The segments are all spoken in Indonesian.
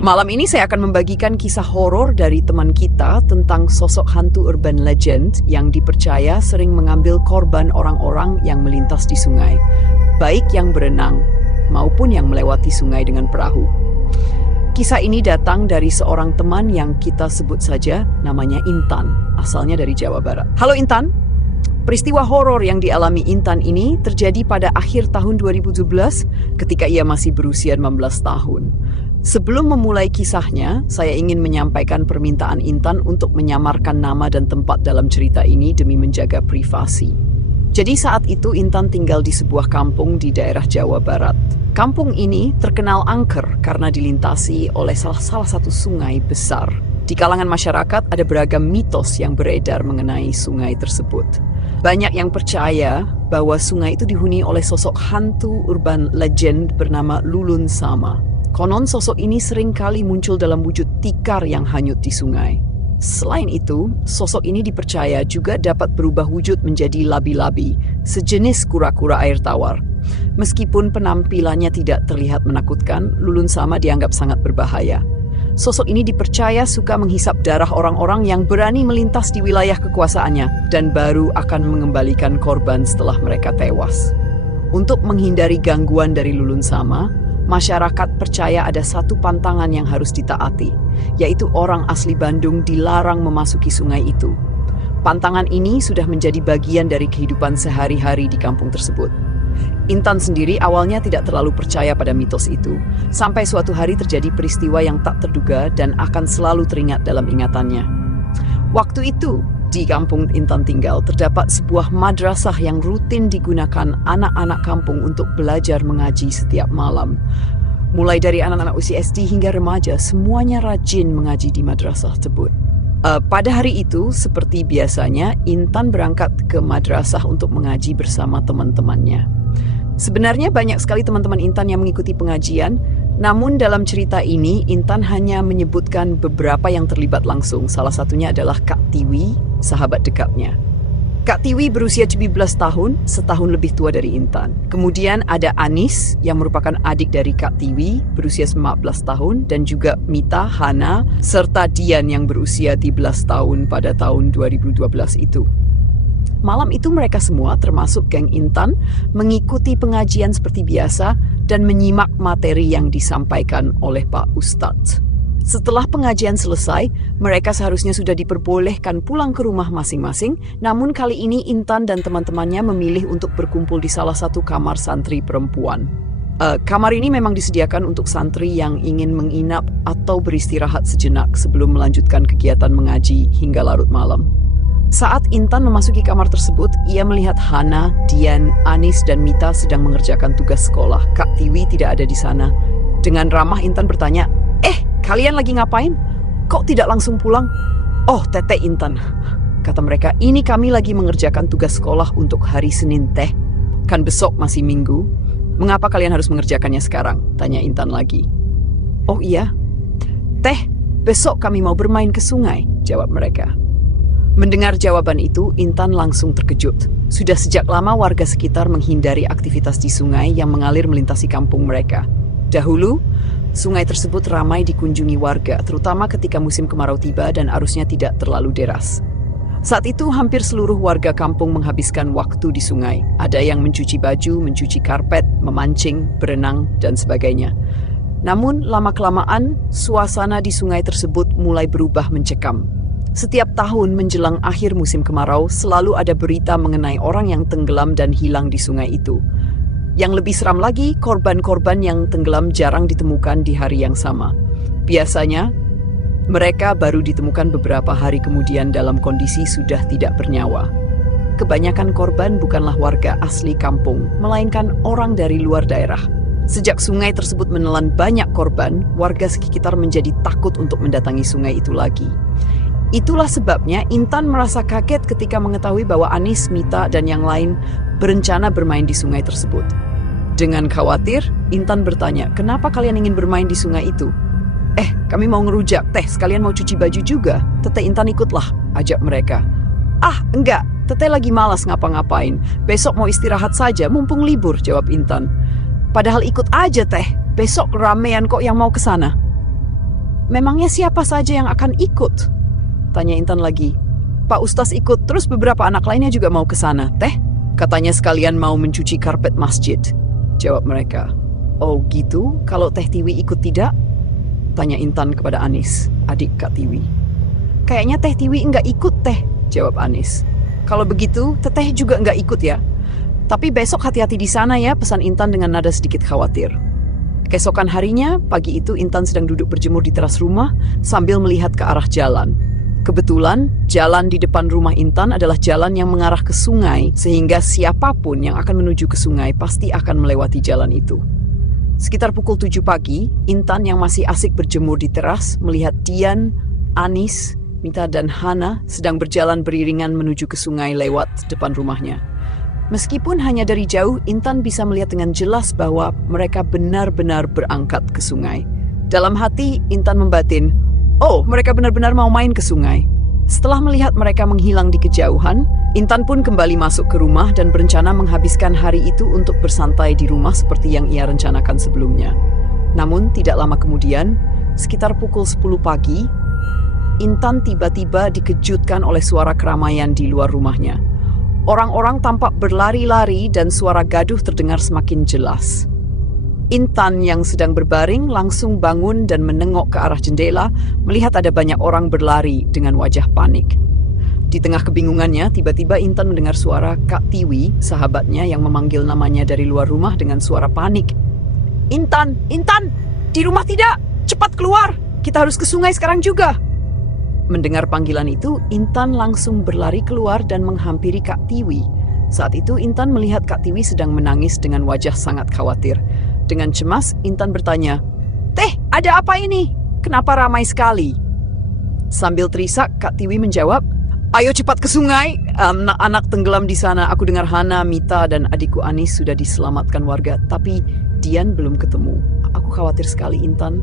Malam ini saya akan membagikan kisah horor dari teman kita tentang sosok hantu urban legend yang dipercaya sering mengambil korban orang-orang yang melintas di sungai, baik yang berenang maupun yang melewati sungai dengan perahu. Kisah ini datang dari seorang teman yang kita sebut saja namanya Intan, asalnya dari Jawa Barat. Halo Intan, peristiwa horor yang dialami Intan ini terjadi pada akhir tahun 2017 ketika ia masih berusia 15 tahun. Sebelum memulai kisahnya, saya ingin menyampaikan permintaan Intan untuk menyamarkan nama dan tempat dalam cerita ini demi menjaga privasi. Jadi saat itu Intan tinggal di sebuah kampung di daerah Jawa Barat. Kampung ini terkenal angker karena dilintasi oleh salah satu sungai besar. Di kalangan masyarakat ada beragam mitos yang beredar mengenai sungai tersebut. Banyak yang percaya bahwa sungai itu dihuni oleh sosok hantu urban legend bernama Lulun Sama. Konon sosok ini sering kali muncul dalam wujud tikar yang hanyut di sungai. Selain itu, sosok ini dipercaya juga dapat berubah wujud menjadi labi-labi, sejenis kura-kura air tawar. Meskipun penampilannya tidak terlihat menakutkan, Lulun Sama dianggap sangat berbahaya. Sosok ini dipercaya suka menghisap darah orang-orang yang berani melintas di wilayah kekuasaannya dan baru akan mengembalikan korban setelah mereka tewas. Untuk menghindari gangguan dari Lulun Sama, masyarakat percaya ada satu pantangan yang harus ditaati, yaitu orang asli Bandung dilarang memasuki sungai itu. Pantangan ini sudah menjadi bagian dari kehidupan sehari-hari di kampung tersebut. Intan sendiri awalnya tidak terlalu percaya pada mitos itu, sampai suatu hari terjadi peristiwa yang tak terduga dan akan selalu teringat dalam ingatannya. Waktu itu, di kampung Intan tinggal, terdapat sebuah madrasah yang rutin digunakan anak-anak kampung untuk belajar mengaji setiap malam. Mulai dari anak-anak usia SD hingga remaja, semuanya rajin mengaji di madrasah tersebut. Pada hari itu, seperti biasanya, Intan berangkat ke madrasah untuk mengaji bersama teman-temannya. Sebenarnya banyak sekali teman-teman Intan yang mengikuti pengajian, namun dalam cerita ini Intan hanya menyebutkan beberapa yang terlibat langsung. Salah satunya adalah Kak Tiwi, sahabat dekatnya. Kak Tiwi berusia 17 tahun, setahun lebih tua dari Intan. Kemudian ada Anis yang merupakan adik dari Kak Tiwi, berusia 15 tahun, dan juga Mita, Hana, serta Dian yang berusia 13 tahun pada tahun 2012 itu. Malam itu mereka semua, termasuk geng Intan, mengikuti pengajian seperti biasa dan menyimak materi yang disampaikan oleh Pak Ustadz. Setelah pengajian selesai, mereka seharusnya sudah diperbolehkan pulang ke rumah masing-masing, namun kali ini Intan dan teman-temannya memilih untuk berkumpul di salah satu kamar santri perempuan. Kamar ini memang disediakan untuk santri yang ingin menginap atau beristirahat sejenak sebelum melanjutkan kegiatan mengaji hingga larut malam. Saat Intan memasuki kamar tersebut, ia melihat Hana, Dian, Anis, dan Mita sedang mengerjakan tugas sekolah. Kak Tiwi tidak ada di sana. Dengan ramah Intan bertanya, kalian lagi ngapain? Kok tidak langsung pulang? Oh, Tete Intan, kata mereka, ini kami lagi mengerjakan tugas sekolah untuk hari Senin teh. Kan besok masih Minggu. Mengapa kalian harus mengerjakannya sekarang? Tanya Intan lagi. Oh iya, teh, besok kami mau bermain ke sungai, jawab mereka. Mendengar jawaban itu, Intan langsung terkejut. Sudah sejak lama warga sekitar menghindari aktivitas di sungai yang mengalir melintasi kampung mereka. Dahulu, sungai tersebut ramai dikunjungi warga, terutama ketika musim kemarau tiba dan arusnya tidak terlalu deras. Saat itu, hampir seluruh warga kampung menghabiskan waktu di sungai. Ada yang mencuci baju, mencuci karpet, memancing, berenang, dan sebagainya. Namun, lama-kelamaan, suasana di sungai tersebut mulai berubah mencekam. Setiap tahun menjelang akhir musim kemarau, selalu ada berita mengenai orang yang tenggelam dan hilang di sungai itu. Yang lebih seram lagi, korban-korban yang tenggelam jarang ditemukan di hari yang sama. Biasanya, mereka baru ditemukan beberapa hari kemudian dalam kondisi sudah tidak bernyawa. Kebanyakan korban bukanlah warga asli kampung, melainkan orang dari luar daerah. Sejak sungai tersebut menelan banyak korban, warga sekitar menjadi takut untuk mendatangi sungai itu lagi. Itulah sebabnya Intan merasa kaget ketika mengetahui bahwa Anis, Mita, dan yang lain berencana bermain di sungai tersebut. Dengan khawatir, Intan bertanya, kenapa kalian ingin bermain di sungai itu? Kami mau ngerujak teh, sekalian mau cuci baju juga. Tete Intan ikutlah, ajak mereka. Enggak, Tete lagi malas ngapa-ngapain. Besok mau istirahat saja, mumpung libur, jawab Intan. Padahal ikut aja teh, besok ramean kok yang mau ke sana. Memangnya siapa saja yang akan ikut? Tanya Intan lagi. Pak Ustaz ikut, terus beberapa anak lainnya juga mau ke sana. Teh, katanya sekalian mau mencuci karpet masjid. Jawab mereka. Oh gitu, kalau Teh Tiwi ikut tidak? Tanya Intan kepada Anis, adik Kak Tiwi. Kayaknya Teh Tiwi enggak ikut, Teh, jawab Anis. Kalau begitu, Teteh juga enggak ikut ya. Tapi besok hati-hati di sana ya, pesan Intan dengan nada sedikit khawatir. Keesokan harinya, pagi itu Intan sedang duduk berjemur di teras rumah sambil melihat ke arah jalan. Kebetulan, jalan di depan rumah Intan adalah jalan yang mengarah ke sungai, sehingga siapapun yang akan menuju ke sungai pasti akan melewati jalan itu. Sekitar pukul 7 pagi, Intan yang masih asik berjemur di teras melihat Dian, Anis, Mita dan Hana sedang berjalan beriringan menuju ke sungai lewat depan rumahnya. Meskipun hanya dari jauh, Intan bisa melihat dengan jelas bahwa mereka benar-benar berangkat ke sungai. Dalam hati, Intan membatin, oh, mereka benar-benar mau main ke sungai. Setelah melihat mereka menghilang di kejauhan, Intan pun kembali masuk ke rumah dan berencana menghabiskan hari itu untuk bersantai di rumah seperti yang ia rencanakan sebelumnya. Namun, tidak lama kemudian, sekitar pukul 10 pagi, Intan tiba-tiba dikejutkan oleh suara keramaian di luar rumahnya. Orang-orang tampak berlari-lari dan suara gaduh terdengar semakin jelas. Intan yang sedang berbaring langsung bangun dan menengok ke arah jendela, melihat ada banyak orang berlari dengan wajah panik. Di tengah kebingungannya, tiba-tiba Intan mendengar suara Kak Tiwi, sahabatnya yang memanggil namanya dari luar rumah dengan suara panik. Intan, Intan, di rumah tidak, cepat keluar, kita harus ke sungai sekarang juga. Mendengar panggilan itu, Intan langsung berlari keluar dan menghampiri Kak Tiwi. Saat itu Intan melihat Kak Tiwi sedang menangis dengan wajah sangat khawatir. Dengan cemas, Intan bertanya, Teh, ada apa ini? Kenapa ramai sekali? Sambil terisak, Kak Tiwi menjawab, ayo cepat ke sungai, anak-anak tenggelam di sana. Aku dengar Hana, Mita, dan adikku Anis sudah diselamatkan warga, tapi Dian belum ketemu. Aku khawatir sekali, Intan.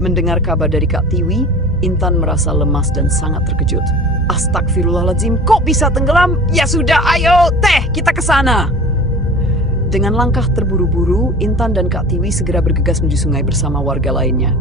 Mendengar kabar dari Kak Tiwi, Intan merasa lemas dan sangat terkejut. Astagfirullahaladzim, kok bisa tenggelam? Ya sudah, ayo, Teh, kita ke sana. Dengan langkah terburu-buru, Intan dan Kak Tiwi segera bergegas menuju sungai bersama warga lainnya.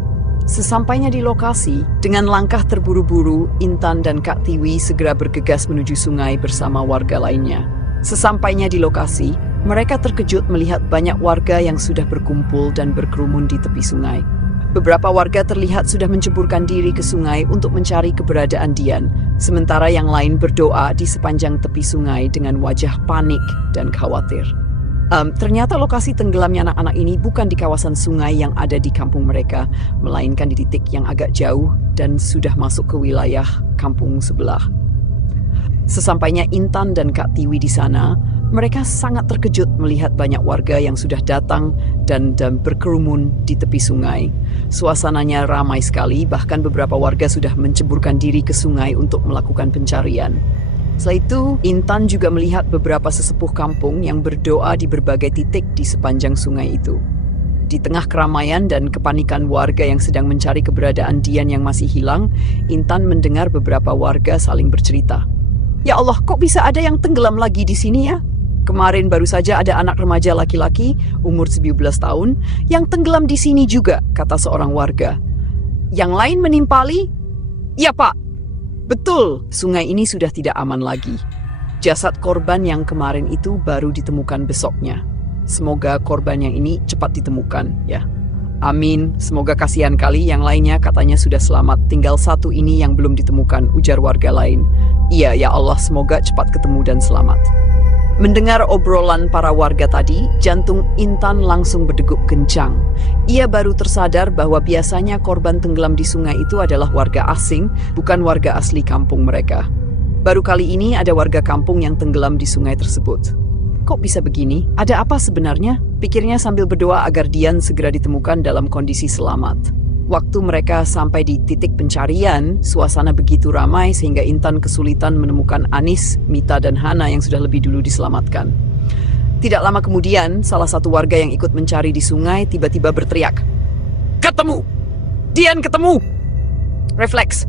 Sesampainya di lokasi, dengan langkah terburu-buru, Intan dan Kak Tiwi segera bergegas menuju sungai bersama warga lainnya. Sesampainya di lokasi, mereka terkejut melihat banyak warga yang sudah berkumpul dan berkerumun di tepi sungai. Beberapa warga terlihat sudah menceburkan diri ke sungai untuk mencari keberadaan Dian, sementara yang lain berdoa di sepanjang tepi sungai dengan wajah panik dan khawatir. Ternyata lokasi tenggelamnya anak-anak ini bukan di kawasan sungai yang ada di kampung mereka, melainkan di titik yang agak jauh dan sudah masuk ke wilayah kampung sebelah. Sesampainya Intan dan Kak Tiwi di sana, mereka sangat terkejut melihat banyak warga yang sudah datang dan berkerumun di tepi sungai. Suasananya ramai sekali, bahkan beberapa warga sudah menceburkan diri ke sungai untuk melakukan pencarian. Setelah itu, Intan juga melihat beberapa sesepuh kampung yang berdoa di berbagai titik di sepanjang sungai itu. Di tengah keramaian dan kepanikan warga yang sedang mencari keberadaan Dian yang masih hilang, Intan mendengar beberapa warga saling bercerita. Ya Allah, kok bisa ada yang tenggelam lagi di sini ya? Kemarin baru saja ada anak remaja laki-laki umur 17 tahun yang tenggelam di sini juga, kata seorang warga. Yang lain menimpali? Ya Pak, betul, sungai ini sudah tidak aman lagi. Jasad korban yang kemarin itu baru ditemukan besoknya. Semoga korban yang ini cepat ditemukan, ya. Amin, semoga kasihan kali yang lainnya katanya sudah selamat. Tinggal satu ini yang belum ditemukan, ujar warga lain. Iya, ya Allah, semoga cepat ketemu dan selamat. Mendengar obrolan para warga tadi, jantung Intan langsung berdegup kencang. Ia baru tersadar bahwa biasanya korban tenggelam di sungai itu adalah warga asing, bukan warga asli kampung mereka. Baru kali ini ada warga kampung yang tenggelam di sungai tersebut. Kok bisa begini? Ada apa sebenarnya? Pikirnya sambil berdoa agar Dian segera ditemukan dalam kondisi selamat. Waktu mereka sampai di titik pencarian, suasana begitu ramai sehingga Intan kesulitan menemukan Anis, Mita, dan Hana yang sudah lebih dulu diselamatkan. Tidak lama kemudian, salah satu warga yang ikut mencari di sungai tiba-tiba berteriak, "Ketemu! Dian ketemu!" Refleks,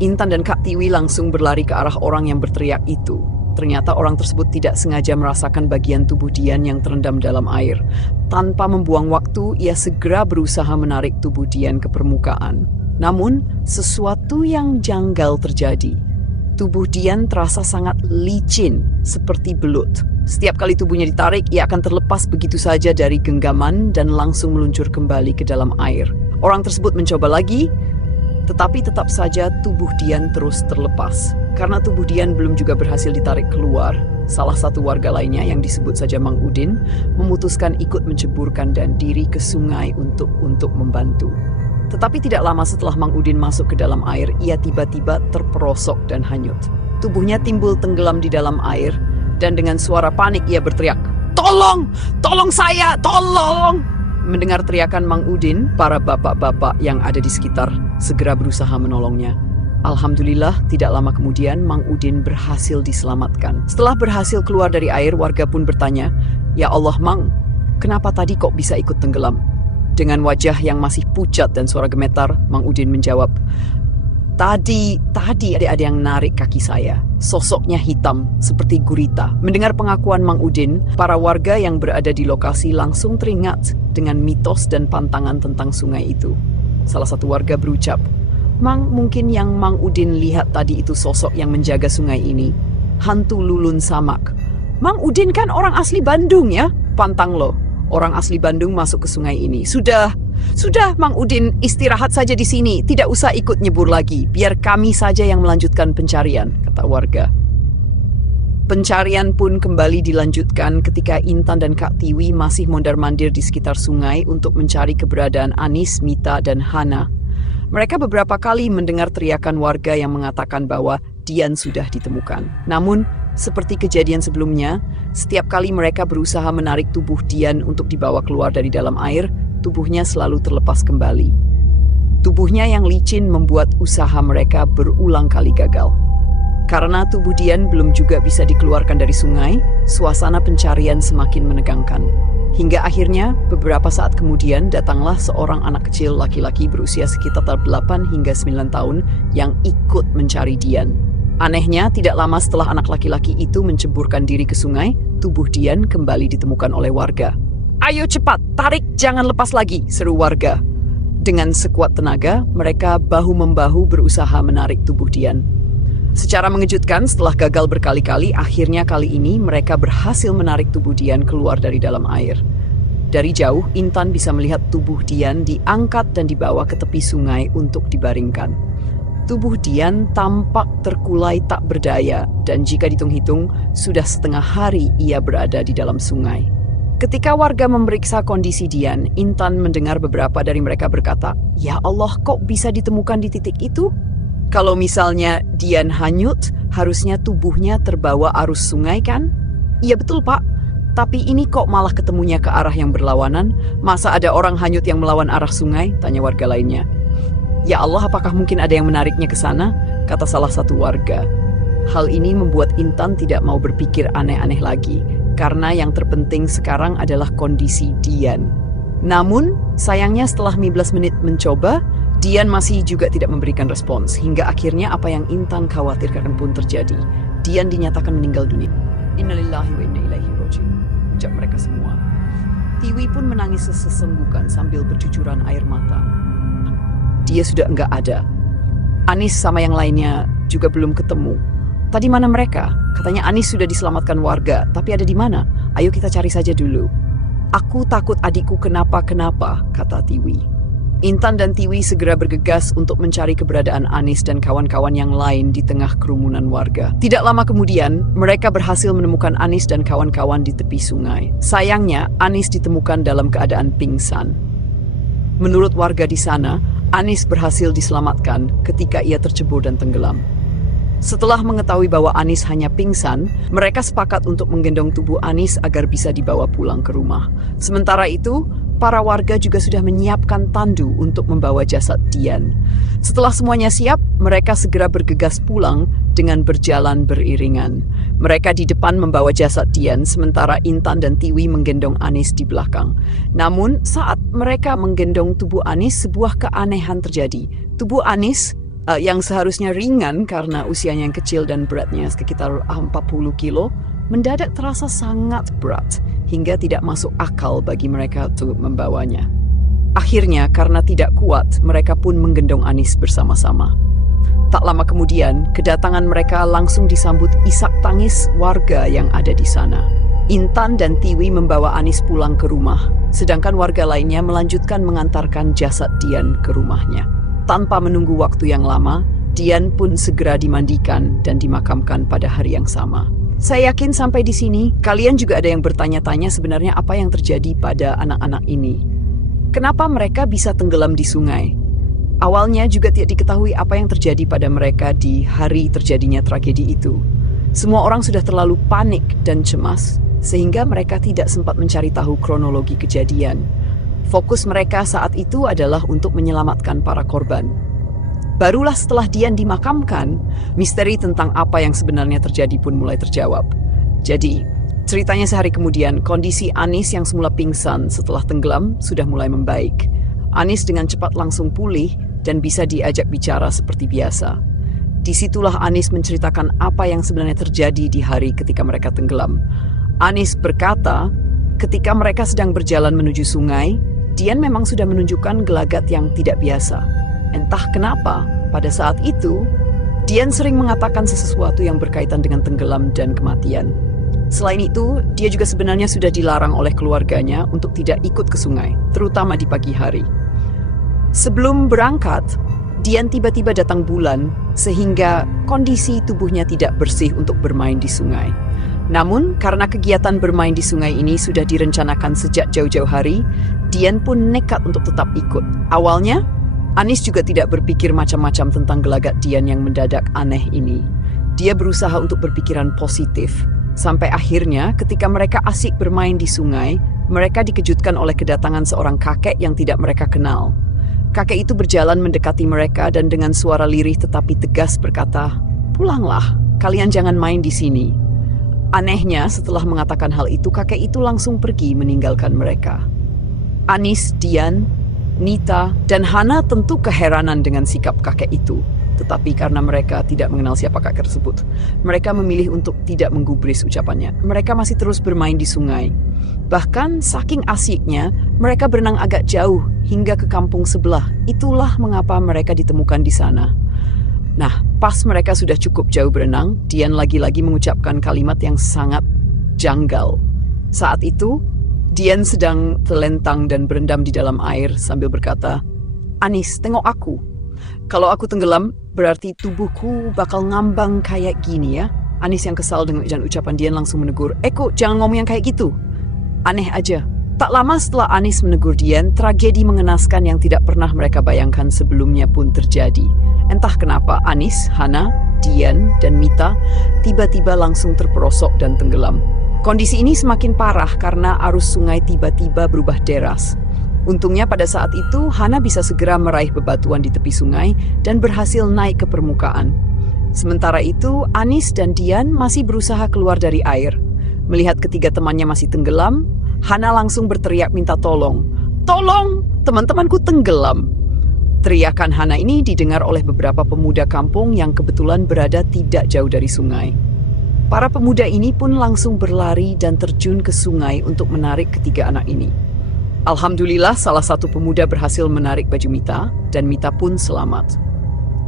Intan dan Kak Tiwi langsung berlari ke arah orang yang berteriak itu. Ternyata orang tersebut tidak sengaja merasakan bagian tubuh Dian yang terendam dalam air. Tanpa membuang waktu, ia segera berusaha menarik tubuh Dian ke permukaan. Namun, sesuatu yang janggal terjadi. Tubuh Dian terasa sangat licin, seperti belut. Setiap kali tubuhnya ditarik, ia akan terlepas begitu saja dari genggaman dan langsung meluncur kembali ke dalam air. Orang tersebut mencoba lagi, tetapi tetap saja tubuh Dian terus terlepas. Karena tubuh Dian belum juga berhasil ditarik keluar, salah satu warga lainnya yang disebut saja Mang Udin memutuskan ikut menceburkan dan diri ke sungai untuk membantu. Tetapi tidak lama setelah Mang Udin masuk ke dalam air, ia tiba-tiba terperosok dan hanyut. Tubuhnya timbul tenggelam di dalam air, dan dengan suara panik ia berteriak, "Tolong! Tolong saya! Tolong!" Mendengar teriakan Mang Udin, para bapak-bapak yang ada di sekitar segera berusaha menolongnya. Alhamdulillah, tidak lama kemudian Mang Udin berhasil diselamatkan. Setelah berhasil keluar dari air, warga pun bertanya, "Ya Allah, Mang, kenapa tadi kok bisa ikut tenggelam?" Dengan wajah yang masih pucat dan suara gemetar, Mang Udin menjawab, Tadi ada yang narik kaki saya. Sosoknya hitam, seperti gurita." Mendengar pengakuan Mang Udin, para warga yang berada di lokasi langsung teringat dengan mitos dan pantangan tentang sungai itu. Salah satu warga berucap, "Mang, mungkin yang Mang Udin lihat tadi itu sosok yang menjaga sungai ini. Hantu Lulun Samak." "Mang Udin kan orang asli Bandung ya?" pantang lo. "Orang asli Bandung masuk ke sungai ini. Sudah, Mang Udin istirahat saja di sini. Tidak usah ikut nyebur lagi. Biar kami saja yang melanjutkan pencarian," kata warga. Pencarian pun kembali dilanjutkan ketika Intan dan Kak Tiwi masih mondar-mandir di sekitar sungai untuk mencari keberadaan Anis, Mita, dan Hana. Mereka beberapa kali mendengar teriakan warga yang mengatakan bahwa Dian sudah ditemukan. Namun, seperti kejadian sebelumnya, setiap kali mereka berusaha menarik tubuh Dian untuk dibawa keluar dari dalam air, tubuhnya selalu terlepas kembali. Tubuhnya yang licin membuat usaha mereka berulang kali gagal. Karena tubuh Dian belum juga bisa dikeluarkan dari sungai, suasana pencarian semakin menegangkan. Hingga akhirnya, beberapa saat kemudian datanglah seorang anak kecil laki-laki berusia sekitar 8 hingga 9 tahun yang ikut mencari Dian. Anehnya, tidak lama setelah anak laki-laki itu menceburkan diri ke sungai, tubuh Dian kembali ditemukan oleh warga. "Ayo cepat, tarik, jangan lepas lagi," seru warga. Dengan sekuat tenaga, mereka bahu-membahu berusaha menarik tubuh Dian. Secara mengejutkan, setelah gagal berkali-kali, akhirnya kali ini mereka berhasil menarik tubuh Dian keluar dari dalam air. Dari jauh, Intan bisa melihat tubuh Dian diangkat dan dibawa ke tepi sungai untuk dibaringkan. Tubuh Dian tampak terkulai tak berdaya, dan jika dihitung-hitung, sudah setengah hari ia berada di dalam sungai. Ketika warga memeriksa kondisi Dian, Intan mendengar beberapa dari mereka berkata, "Ya Allah, kok bisa ditemukan di titik itu? Kalau misalnya Dian hanyut, harusnya tubuhnya terbawa arus sungai kan?" "Iya betul, Pak. Tapi ini kok malah ketemunya ke arah yang berlawanan? Masa ada orang hanyut yang melawan arah sungai?" tanya warga lainnya. "Ya Allah, apakah mungkin ada yang menariknya ke sana?" kata salah satu warga. Hal ini membuat Intan tidak mau berpikir aneh-aneh lagi, karena yang terpenting sekarang adalah kondisi Dian. Namun, sayangnya setelah 15 menit mencoba, Dian masih juga tidak memberikan respons, hingga akhirnya apa yang Intan khawatirkan pun terjadi. Dian dinyatakan meninggal dunia. "Innalillahi wa inna ilaihi raji'un," ucap mereka semua. Tiwi pun menangis sesenggukan sambil bercucuran air mata. Dia sudah enggak ada. Anis sama yang lainnya juga belum ketemu. "Tadi mana mereka? Katanya Anis sudah diselamatkan warga, tapi ada di mana? Ayo kita cari saja dulu." "Aku takut adikku kenapa-kenapa," kata Tiwi. Intan dan Tiwi segera bergegas untuk mencari keberadaan Anis dan kawan-kawan yang lain di tengah kerumunan warga. Tidak lama kemudian, mereka berhasil menemukan Anis dan kawan-kawan di tepi sungai. Sayangnya, Anis ditemukan dalam keadaan pingsan. Menurut warga di sana, Anis berhasil diselamatkan ketika ia tercebur dan tenggelam. Setelah mengetahui bahwa Anis hanya pingsan, mereka sepakat untuk menggendong tubuh Anis agar bisa dibawa pulang ke rumah. Sementara itu, para warga juga sudah menyiapkan tandu untuk membawa jasad Dian. Setelah semuanya siap, mereka segera bergegas pulang dengan berjalan beriringan. Mereka di depan membawa jasad Dian, sementara Intan dan Tiwi menggendong Anis di belakang. Namun, saat mereka menggendong tubuh Anis, sebuah keanehan terjadi. Tubuh Anis yang seharusnya ringan karena usianya yang kecil dan beratnya sekitar 40 kilo, mendadak terasa sangat berat hingga tidak masuk akal bagi mereka untuk membawanya. Akhirnya, karena tidak kuat, mereka pun menggendong Anis bersama-sama. Tak lama kemudian, kedatangan mereka langsung disambut isak tangis warga yang ada di sana. Intan dan Tiwi membawa Anis pulang ke rumah, sedangkan warga lainnya melanjutkan mengantarkan jasad Dian ke rumahnya. Tanpa menunggu waktu yang lama, Dian pun segera dimandikan dan dimakamkan pada hari yang sama. Saya yakin sampai di sini, kalian juga ada yang bertanya-tanya sebenarnya apa yang terjadi pada anak-anak ini. Kenapa mereka bisa tenggelam di sungai? Awalnya juga tidak diketahui apa yang terjadi pada mereka di hari terjadinya tragedi itu. Semua orang sudah terlalu panik dan cemas, sehingga mereka tidak sempat mencari tahu kronologi kejadian. Fokus mereka saat itu adalah untuk menyelamatkan para korban. Barulah setelah Dian dimakamkan, misteri tentang apa yang sebenarnya terjadi pun mulai terjawab. Jadi, ceritanya sehari kemudian, kondisi Anis yang semula pingsan setelah tenggelam sudah mulai membaik. Anis dengan cepat langsung pulih dan bisa diajak bicara seperti biasa. Disitulah Anis menceritakan apa yang sebenarnya terjadi di hari ketika mereka tenggelam. Anis berkata, ketika mereka sedang berjalan menuju sungai, Dian memang sudah menunjukkan gelagat yang tidak biasa. Entah kenapa, pada saat itu, Dian sering mengatakan sesuatu yang berkaitan dengan tenggelam dan kematian. Selain itu, dia juga sebenarnya sudah dilarang oleh keluarganya untuk tidak ikut ke sungai, terutama di pagi hari. Sebelum berangkat, Dian tiba-tiba datang bulan, sehingga kondisi tubuhnya tidak bersih untuk bermain di sungai. Namun, karena kegiatan bermain di sungai ini sudah direncanakan sejak jauh-jauh hari, Dian pun nekat untuk tetap ikut. Awalnya, Anis juga tidak berpikir macam-macam tentang gelagat Dian yang mendadak aneh ini. Dia berusaha untuk berpikiran positif. Sampai akhirnya, ketika mereka asik bermain di sungai, mereka dikejutkan oleh kedatangan seorang kakek yang tidak mereka kenal. Kakek itu berjalan mendekati mereka dan dengan suara lirih tetapi tegas berkata, "Pulanglah, kalian jangan main di sini." Anehnya, setelah mengatakan hal itu, kakek itu langsung pergi meninggalkan mereka. Anis, Dian, Nita, dan Hana tentu keheranan dengan sikap kakek itu. Tetapi karena mereka tidak mengenal siapa kakek tersebut, mereka memilih untuk tidak menggubris ucapannya. Mereka masih terus bermain di sungai. Bahkan saking asiknya, mereka berenang agak jauh hingga ke kampung sebelah. Itulah mengapa mereka ditemukan di sana. Nah, pas mereka sudah cukup jauh berenang, Dian lagi-lagi mengucapkan kalimat yang sangat janggal. Saat itu, Dian sedang terlentang dan berendam di dalam air sambil berkata, "Anis, tengok aku. Kalau aku tenggelam, berarti tubuhku bakal ngambang kayak gini ya." Anis yang kesal dengan ucapan Dian langsung menegur, "Eko, jangan ngomong yang kayak gitu. Aneh aja." Tak lama setelah Anis menegur Dian, tragedi mengenaskan yang tidak pernah mereka bayangkan sebelumnya pun terjadi. Entah kenapa Anis, Hana, Dian, dan Mita tiba-tiba langsung terperosok dan tenggelam. Kondisi ini semakin parah karena arus sungai tiba-tiba berubah deras. Untungnya pada saat itu, Hana bisa segera meraih bebatuan di tepi sungai dan berhasil naik ke permukaan. Sementara itu, Anis dan Dian masih berusaha keluar dari air. Melihat ketiga temannya masih tenggelam, Hana langsung berteriak minta tolong. "Tolong, teman-temanku tenggelam!" Teriakan Hana ini didengar oleh beberapa pemuda kampung yang kebetulan berada tidak jauh dari sungai. Para pemuda ini pun langsung berlari dan terjun ke sungai untuk menarik ketiga anak ini. Alhamdulillah, salah satu pemuda berhasil menarik baju Mita, dan Mita pun selamat.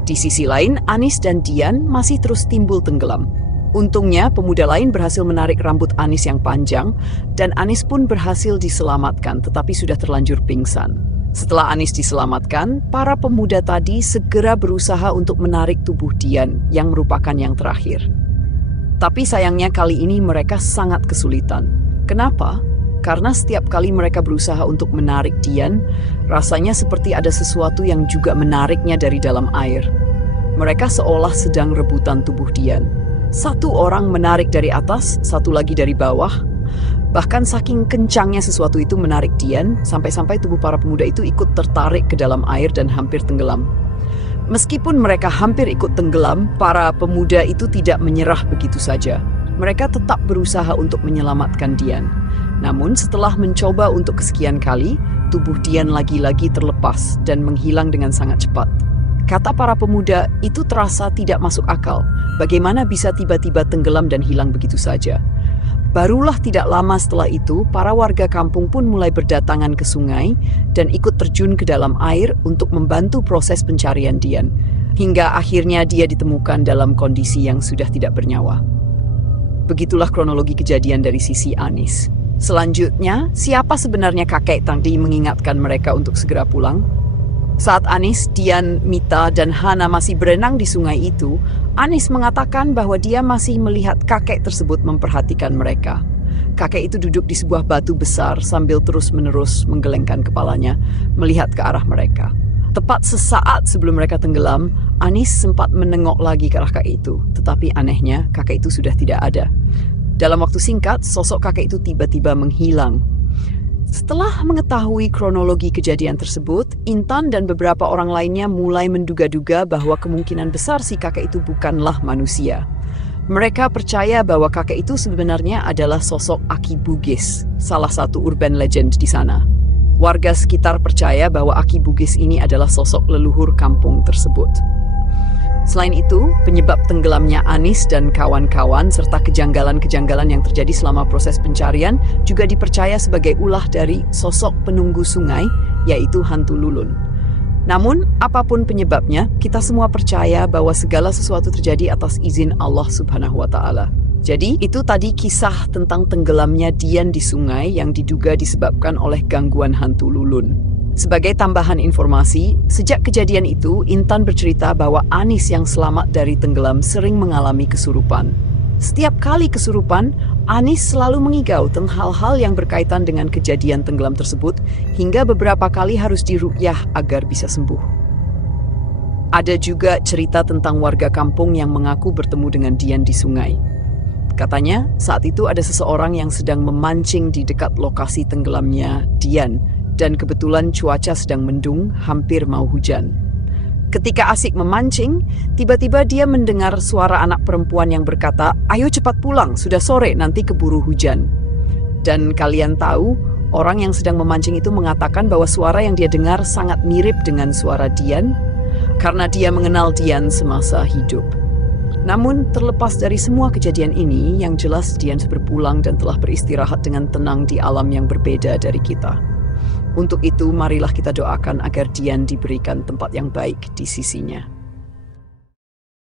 Di sisi lain, Anis dan Dian masih terus timbul tenggelam. Untungnya, pemuda lain berhasil menarik rambut Anis yang panjang, dan Anis pun berhasil diselamatkan, tetapi sudah terlanjur pingsan. Setelah Anis diselamatkan, para pemuda tadi segera berusaha untuk menarik tubuh Dian, yang merupakan yang terakhir. Tapi sayangnya kali ini mereka sangat kesulitan. Kenapa? Karena setiap kali mereka berusaha untuk menarik Dian, rasanya seperti ada sesuatu yang juga menariknya dari dalam air. Mereka seolah sedang rebutan tubuh Dian. Satu orang menarik dari atas, satu lagi dari bawah. Bahkan saking kencangnya sesuatu itu menarik Dian, sampai-sampai tubuh para pemuda itu ikut tertarik ke dalam air dan hampir tenggelam. Meskipun mereka hampir ikut tenggelam, para pemuda itu tidak menyerah begitu saja. Mereka tetap berusaha untuk menyelamatkan Dian. Namun setelah mencoba untuk kesekian kali, tubuh Dian lagi-lagi terlepas dan menghilang dengan sangat cepat. Kata para pemuda, itu terasa tidak masuk akal. Bagaimana bisa tiba-tiba tenggelam dan hilang begitu saja? Barulah tidak lama setelah itu, para warga kampung pun mulai berdatangan ke sungai dan ikut terjun ke dalam air untuk membantu proses pencarian Dian. Hingga akhirnya dia ditemukan dalam kondisi yang sudah tidak bernyawa. Begitulah kronologi kejadian dari sisi Anis. Selanjutnya, siapa sebenarnya kakek tadi mengingatkan mereka untuk segera pulang? Saat Anis, Dian, Mita, dan Hana masih berenang di sungai itu, Anis mengatakan bahwa dia masih melihat kakek tersebut memperhatikan mereka. Kakek itu duduk di sebuah batu besar sambil terus-menerus menggelengkan kepalanya, melihat ke arah mereka. Tepat sesaat sebelum mereka tenggelam, Anis sempat menengok lagi ke arah kakek itu. Tetapi anehnya, kakek itu sudah tidak ada. Dalam waktu singkat, sosok kakek itu tiba-tiba menghilang. Setelah mengetahui kronologi kejadian tersebut, Intan dan beberapa orang lainnya mulai menduga-duga bahwa kemungkinan besar si kakek itu bukanlah manusia. Mereka percaya bahwa kakek itu sebenarnya adalah sosok Aki Bugis, salah satu urban legend di sana. Warga sekitar percaya bahwa Aki Bugis ini adalah sosok leluhur kampung tersebut. Selain itu, penyebab tenggelamnya Anis dan kawan-kawan serta kejanggalan-kejanggalan yang terjadi selama proses pencarian juga dipercaya sebagai ulah dari sosok penunggu sungai, yaitu hantu Lulun. Namun, apapun penyebabnya, kita semua percaya bahwa segala sesuatu terjadi atas izin Allah Subhanahu wa Ta'ala. Jadi, itu tadi kisah tentang tenggelamnya Dian di sungai yang diduga disebabkan oleh gangguan hantu Lulun. Sebagai tambahan informasi, sejak kejadian itu, Intan bercerita bahwa Anis yang selamat dari tenggelam sering mengalami kesurupan. Setiap kali kesurupan, Anis selalu mengigau tentang hal-hal yang berkaitan dengan kejadian tenggelam tersebut, hingga beberapa kali harus diruqyah agar bisa sembuh. Ada juga cerita tentang warga kampung yang mengaku bertemu dengan Dian di sungai. Katanya, saat itu ada seseorang yang sedang memancing di dekat lokasi tenggelamnya Dian, dan kebetulan cuaca sedang mendung, hampir mau hujan. Ketika asik memancing, tiba-tiba dia mendengar suara anak perempuan yang berkata, "Ayo cepat pulang, sudah sore, nanti keburu hujan." Dan kalian tahu, orang yang sedang memancing itu mengatakan bahwa suara yang dia dengar sangat mirip dengan suara Dian, karena dia mengenal Dian semasa hidup. Namun, terlepas dari semua kejadian ini, yang jelas Dian sudah berpulang dan telah beristirahat dengan tenang di alam yang berbeda dari kita. Untuk itu, marilah kita doakan agar Dian diberikan tempat yang baik di sisinya.